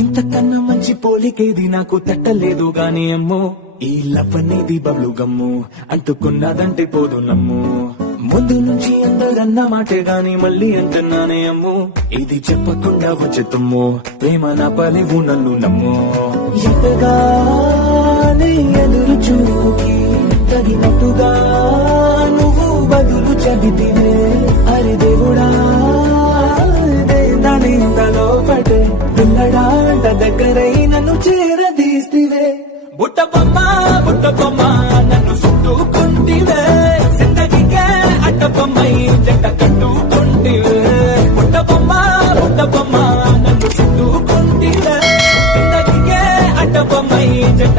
ఇంతకన్నా మంచి పోలికేది నాకు తట్టలేదు గాని అమ్మో, ఈ లవ్ అనేది బబ్లు గమ్ము, అంటుకున్నదంటే పోదు నమ్ము. ముందు నుంచి అందరన్న మాటే గాని మళ్ళీ అంటున్నానే అమ్ము, ఇది చెప్పకుండా వచ్చే తుమ్ము, ప్రేమ నా పలివు నన్ను నమ్ము. ఎంతగానే ఎదురు చూకి తగినట్టుగా నువ్వు బదులు చెబితివే, అరే దేవుడా దానింతలో పడే పిల్లడాంట దగ్గరై నన్ను చేరదీస్తివే. బుట్ట బొమ్మ నన్ను చుట్టుకుంటివే, జిందగీకే అడ్డ బొమ్మై జంట కట్టుకుంటివే. బుట్ట బొమ్మ నన్ను చుట్టుకుంటివే, జిందగీకే అడ్డ బొమ్మై జంట